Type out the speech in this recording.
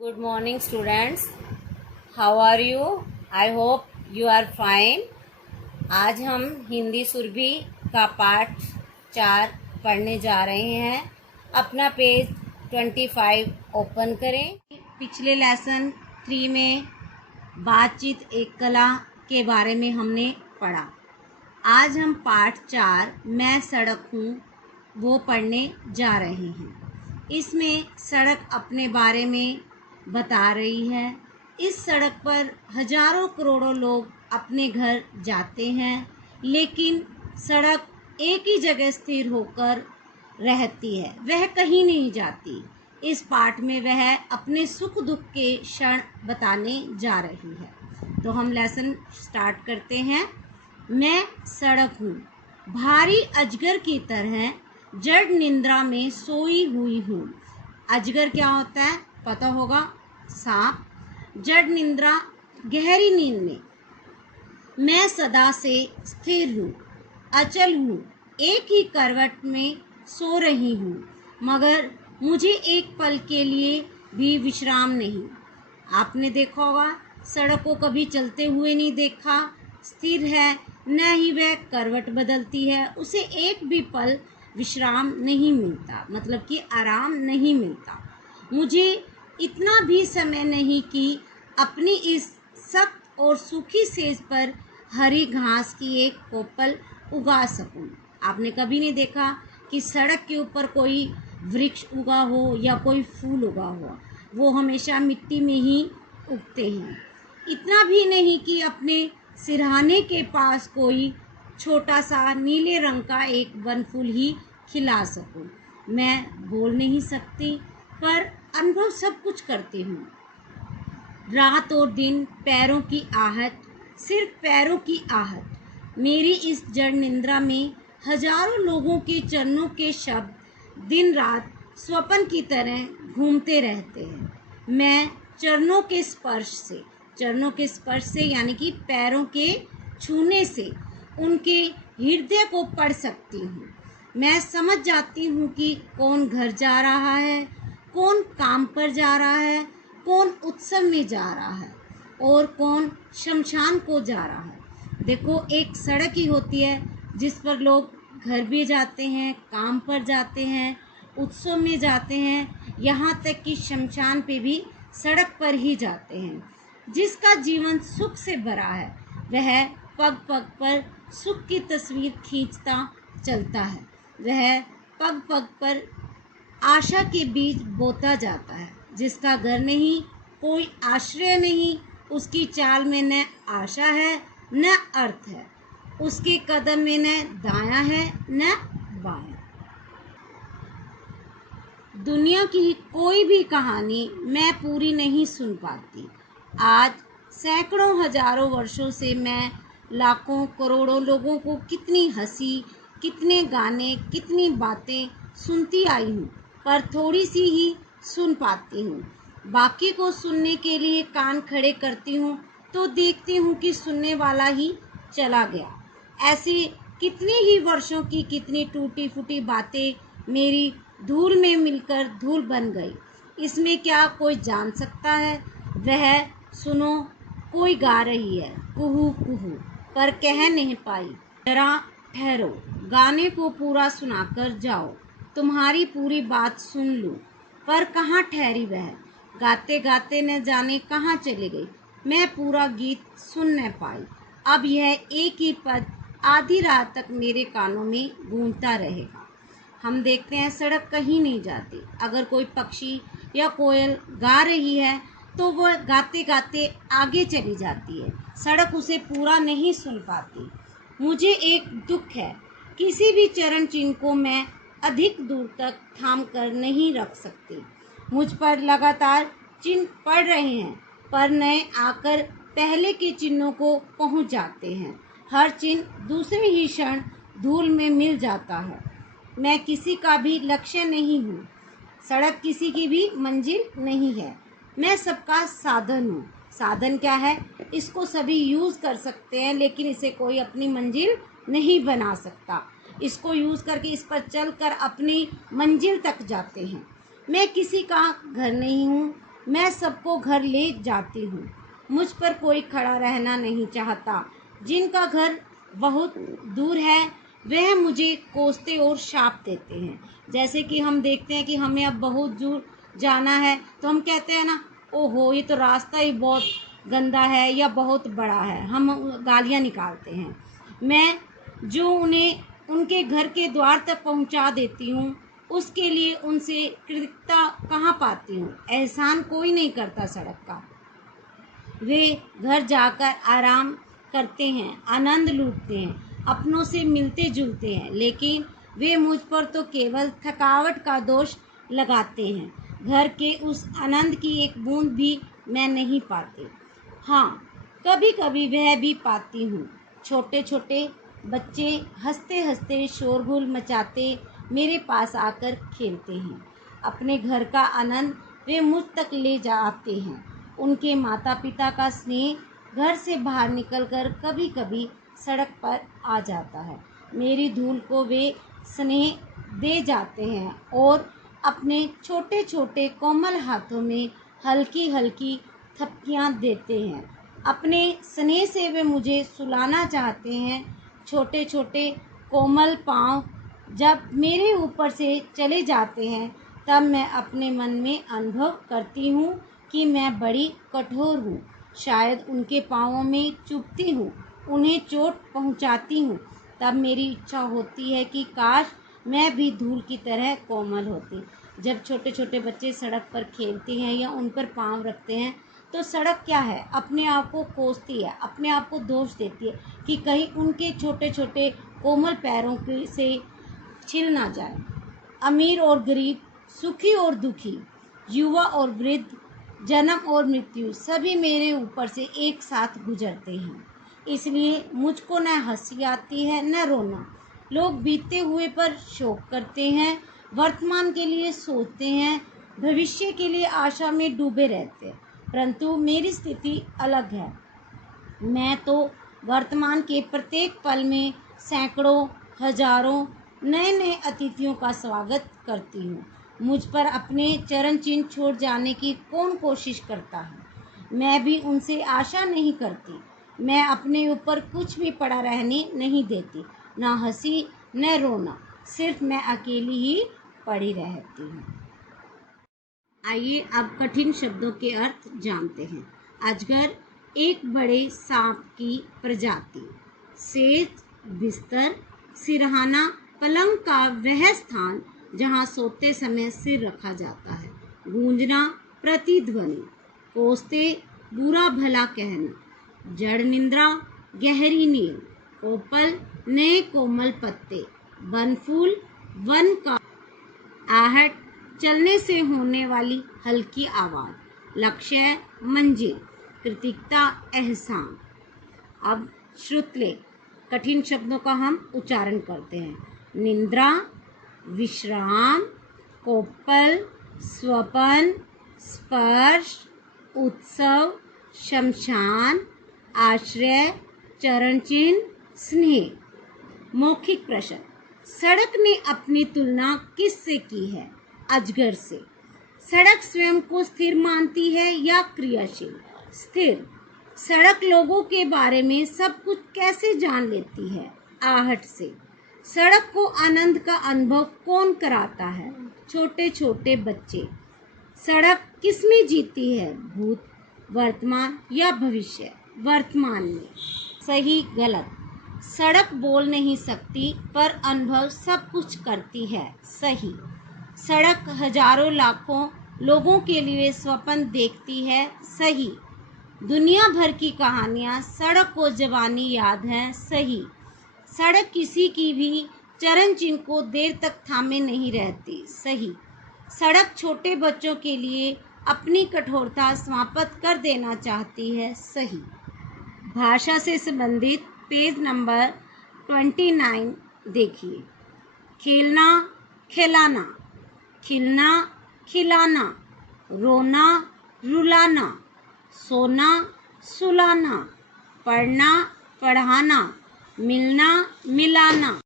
Good morning, students. How are you? I hope you are fine. आज हम हिंदी सुरभि का पाठ 4 पढ़ने जा रहे हैं। अपना पेज 25 ओपन करें। पिछले लेसन 3 में बातचीत एक कला के बारे में हमने पढ़ा। आज हम पाठ 4 मैं सड़क हूँ वो पढ़ने जा रहे हैं। इसमें सड़क अपने बारे में बता रही है। इस सड़क पर हजारों करोड़ों लोग अपने घर जाते हैं, लेकिन सड़क एक ही जगह स्थिर होकर रहती है, वह कहीं नहीं जाती। इस पाठ में वह अपने सुख दुख के क्षण बताने जा रही है। तो हम लेसन स्टार्ट करते हैं। मैं सड़क हूँ, भारी अजगर की तरह जड़ निंद्रा में सोई हुई हूँ। अजगर क्या होता है पता होगा, सांप। जड़ निंद्रा गहरी नींद में। मैं सदा से स्थिर हूँ, अचल हूँ, एक ही करवट में सो रही हूँ, मगर मुझे एक पल के लिए भी विश्राम नहीं। आपने देखा होगा, सड़क को कभी चलते हुए नहीं देखा, स्थिर है, न ही वह करवट बदलती है, उसे एक भी पल विश्राम नहीं मिलता, मतलब कि आराम नहीं मिलता। मुझे इतना भी समय नहीं कि अपनी इस सख्त और सूखी सेज पर हरी घास की एक कोपल उगा सकूं। आपने कभी नहीं देखा कि सड़क के ऊपर कोई वृक्ष उगा हो या कोई फूल उगा हो, वो हमेशा मिट्टी में ही उगते हैं। इतना भी नहीं कि अपने सिरहाने के पास कोई छोटा सा नीले रंग का एक वनफूल ही खिला सकूं। मैं बोल नहीं सकती, पर अनुभव सब कुछ करती हूँ। रात और दिन पैरों की आहट, सिर्फ पैरों की आहट। मेरी इस जड़ निंद्रा में हजारों लोगों के चरणों के शब्द दिन रात स्वप्न की तरह घूमते रहते हैं। मैं चरणों के स्पर्श से यानी कि पैरों के छूने से उनके हृदय को पढ़ सकती हूँ। मैं समझ जाती हूँ कि कौन घर जा रहा है, कौन काम पर जा रहा है, कौन उत्सव में जा रहा है और कौन शमशान को जा रहा है। देखो, एक सड़क ही होती है जिस पर लोग घर भी जाते हैं, काम पर जाते हैं, उत्सव में जाते हैं, यहाँ तक कि शमशान पे भी सड़क पर ही जाते हैं। जिसका जीवन सुख से भरा है, वह पग पग पर सुख की तस्वीर खींचता चलता है। वह पग पग पर आशा के बीज बोता जाता है। जिसका घर नहीं, कोई आश्रय नहीं, उसकी चाल में न आशा है न अर्थ है, उसके कदम में न दायां है न बायां। दुनिया की कोई भी कहानी मैं पूरी नहीं सुन पाती। आज सैकड़ों हजारों वर्षों से मैं लाखों करोड़ों लोगों को कितनी हंसी, कितने गाने, कितनी बातें सुनती आई हूँ, पर थोड़ी सी ही सुन पाती हूँ। बाकी को सुनने के लिए कान खड़े करती हूँ तो देखती हूँ कि सुनने वाला ही चला गया। ऐसी कितनी ही वर्षों की कितनी टूटी फूटी बातें मेरी धूल में मिलकर धूल बन गई। इसमें क्या कोई जान सकता है? वह सुनो, कोई गा रही है कुहू कुहू, पर कह नहीं पाई। जरा ठहरो, गाने को पूरा सुनाकर जाओ, तुम्हारी पूरी बात सुन लूं। पर कहाँ ठहरी वह, गाते गाते न जाने कहाँ चली गई। मैं पूरा गीत सुन न पाई। अब यह एक ही पद आधी रात तक मेरे कानों में गूंजता रहेगा। हम देखते हैं सड़क कहीं नहीं जाती। अगर कोई पक्षी या कोयल गा रही है तो वह गाते गाते आगे चली जाती है, सड़क उसे पूरा नहीं सुन पाती। मुझे एक दुख है, किसी भी चरण चिन्ह को मैं अधिक दूर तक थाम कर नहीं रख सकती। मुझ पर लगातार चिन्ह पड़ रहे हैं, पर नए आकर पहले के चिन्हों को पहुंच जाते हैं। हर चिन्ह दूसरे ही क्षण धूल में मिल जाता है। मैं किसी का भी लक्ष्य नहीं हूँ, सड़क किसी की भी मंजिल नहीं है। मैं सबका साधन हूँ। साधन क्या है? इसको सभी यूज़ कर सकते हैं, लेकिन इसे कोई अपनी मंजिल नहीं बना सकता। इसको यूज़ करके इस पर चल कर अपनी मंजिल तक जाते हैं। मैं किसी का घर नहीं हूँ, मैं सबको घर ले जाती हूँ। मुझ पर कोई खड़ा रहना नहीं चाहता। जिनका घर बहुत दूर है वह मुझे कोसते और शाप देते हैं। जैसे कि हम देखते हैं कि हमें अब बहुत दूर जाना है तो हम कहते हैं ना, ओहो ये तो रास्ता ही बहुत गंदा है या बहुत बड़ा है, हम गालियाँ निकालते हैं। मैं जो उन्हें उनके घर के द्वार तक पहुंचा देती हूँ उसके लिए उनसे कृतज्ञता कहाँ पाती हूँ। एहसान कोई नहीं करता सड़क का। वे घर जाकर आराम करते हैं, आनंद लूटते हैं, अपनों से मिलते जुलते हैं, लेकिन वे मुझ पर तो केवल थकावट का दोष लगाते हैं। घर के उस आनंद की एक बूंद भी मैं नहीं पाती। हाँ, कभी कभी वह भी पाती हूँ। छोटे छोटे बच्चे हंसते हंसते शोरगुल मचाते मेरे पास आकर खेलते हैं। अपने घर का आनंद वे मुझ तक ले जाते हैं। उनके माता पिता का स्नेह घर से बाहर निकलकर कभी कभी सड़क पर आ जाता है। मेरी धूल को वे स्नेह दे जाते हैं और अपने छोटे छोटे कोमल हाथों में हल्की हल्की थपकियां देते हैं। अपने स्नेह से वे मुझे सुलाना चाहते हैं। छोटे छोटे कोमल पाँव जब मेरे ऊपर से चले जाते हैं तब मैं अपने मन में अनुभव करती हूँ कि मैं बड़ी कठोर हूँ। शायद उनके पाँवों में चुभती हूँ, उन्हें चोट पहुँचाती हूँ। तब मेरी इच्छा होती है कि काश मैं भी धूल की तरह कोमल होती। जब छोटे छोटे बच्चे सड़क पर खेलते हैं या उन पर पाँव रखते हैं तो सड़क क्या है, अपने आप को कोसती है, अपने आप को दोष देती है कि कहीं उनके छोटे छोटे कोमल पैरों से छिल ना जाए। अमीर और गरीब, सुखी और दुखी, युवा और वृद्ध, जन्म और मृत्यु सभी मेरे ऊपर से एक साथ गुजरते हैं। इसलिए मुझको न हंसी आती है न रोना। लोग बीते हुए पर शोक करते हैं, वर्तमान के लिए सोचते हैं, भविष्य के लिए आशा में डूबे रहते हैं। परंतु मेरी स्थिति अलग है। मैं तो वर्तमान के प्रत्येक पल में सैकड़ों हजारों नए नए अतिथियों का स्वागत करती हूँ। मुझ पर अपने चरण चिन्ह छोड़ जाने की कौन कोशिश करता है? मैं भी उनसे आशा नहीं करती। मैं अपने ऊपर कुछ भी पड़ा रहने नहीं देती, ना हंसी न रोना, सिर्फ मैं अकेली ही पड़ी रहती हूँ। आइए अब कठिन शब्दों के अर्थ जानते हैं। अजगर एक बड़े सांप की प्रजाति। सेज, बिस्तर, सिरहाना, पलंग का वह स्थान जहाँ सोते समय सिर रखा जाता है। गूंजना, प्रतिध्वनि। कोसते, बुरा भला कहना। जड़ निंद्रा, गहरी नींद। कोपल, नए कोमल पत्ते। बनफूल, वन का आहट, चलने से होने वाली हल्की आवाज़। लक्ष्य, मंजिल। कृतिकता, एहसान। अब श्रुतलेख, कठिन शब्दों का हम उच्चारण करते हैं। निंद्रा, विश्राम। कोपल, स्वपन, स्पर्श, उत्सव, शमशान, आश्रय, चरण चिन्ह, स्नेह। मौखिक प्रश्न। सड़क ने अपनी तुलना किससे की है? अजगर से। सड़क स्वयं को स्थिर मानती है या क्रियाशील? स्थिर। सड़क लोगों के बारे में सब कुछ कैसे जान लेती है? आहट से। सड़क को आनंद का अनुभव कौन कराता है? छोटे छोटे बच्चे। सड़क किसमें जीती है? भूत, वर्तमान या भविष्य? वर्तमान में। सही गलत। सड़क बोल नहीं सकती पर अनुभव सब कुछ करती है। सही। सड़क हजारों लाखों लोगों के लिए स्वप्न देखती है। सही। दुनिया भर की कहानियाँ सड़क को जवानी याद है। सही। सड़क किसी की भी चरण चिन्ह को देर तक थामे नहीं रहती। सही। सड़क छोटे बच्चों के लिए अपनी कठोरता समाप्त कर देना चाहती है। सही। भाषा से संबंधित पेज नंबर 29 देखिए। खेलना, खिलाना। खिलना, खिलाना। रोना, रुलाना। सोना, सुलाना। पढ़ना, पढ़ाना। मिलना, मिलाना।